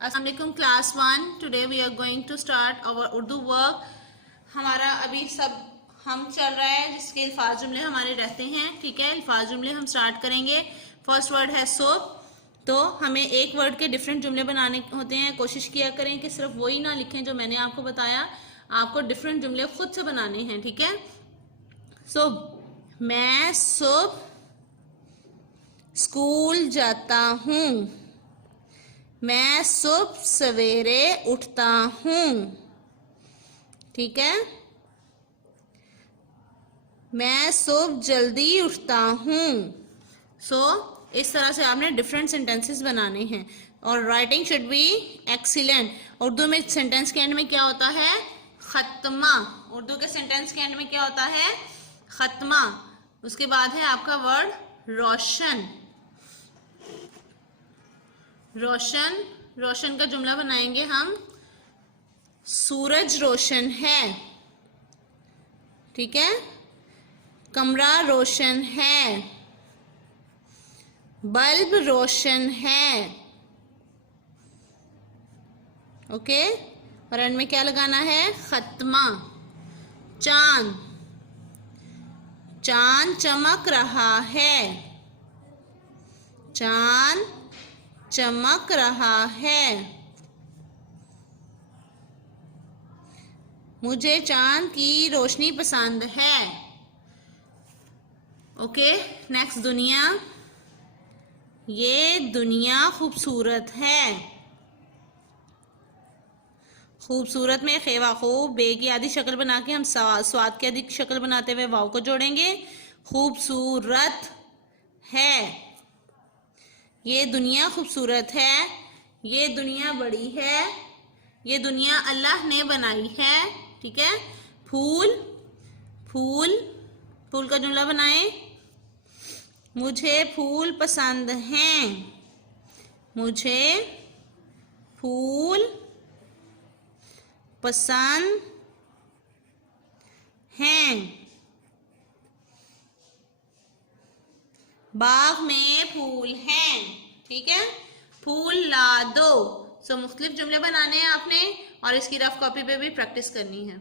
अस्सलाम वालेकुम class 1। Today we are going to start our Urdu work. हमारा अभी सब हम चल रहा है जिसके अल्फाज जुमले हमारे रहते हैं। ठीक है, अल्फाज जुमले हम स्टार्ट करेंगे। फर्स्ट वर्ड है सोप। तो हमें एक वर्ड के डिफरेंट जुमले बनाने होते हैं। कोशिश किया करें कि सिर्फ वही ना लिखें जो मैंने आपको बताया, आपको डिफरेंट जुमले खुद से बनाने हैं। ठीक है, सो मैं सुबह स्कूल जाता हूँ। मैं सुबह सवेरे उठता हूँ। ठीक है, मैं सुबह जल्दी उठता हूँ। सो इस तरह से आपने डिफरेंट सेंटेंसेस बनाने हैं और writing should be excellent. Urdu में सेंटेंस के एंड में क्या होता है? खत्मा। उर्दू के सेंटेंस के एंड में क्या होता है? खत्मा। उसके बाद है आपका वर्ड रोशन। रोशन, रोशन का जुमला बनाएंगे हम। सूरज रोशन है। ठीक है, कमरा रोशन है। बल्ब रोशन है। ओके, और एंड में क्या लगाना है? खत्मा। चांद, चांद चमक रहा है। चांद चमक रहा है। मुझे चांद की रोशनी पसंद है। ओके, नेक्स्ट दुनिया। ये दुनिया खूबसूरत है। खूबसूरत में खेवा खूब बे की आधी शक्ल बना के हम स्वाद की आधी शक्ल बनाते हुए वाव को जोड़ेंगे। खूबसूरत है। ये दुनिया खूबसूरत है। ये दुनिया बड़ी है। ये दुनिया अल्लाह ने बनाई है। ठीक है, फूल, फूल, फूल का जुमला बनाएं। मुझे फूल पसंद हैं। मुझे फूल पसंद हैं। बाग में फूल हैं। ठीक है, फूल ला दो। सो मुख्तलिफ जुमले बनाने हैं आपने और इसकी रफ कॉपी पे भी प्रैक्टिस करनी है।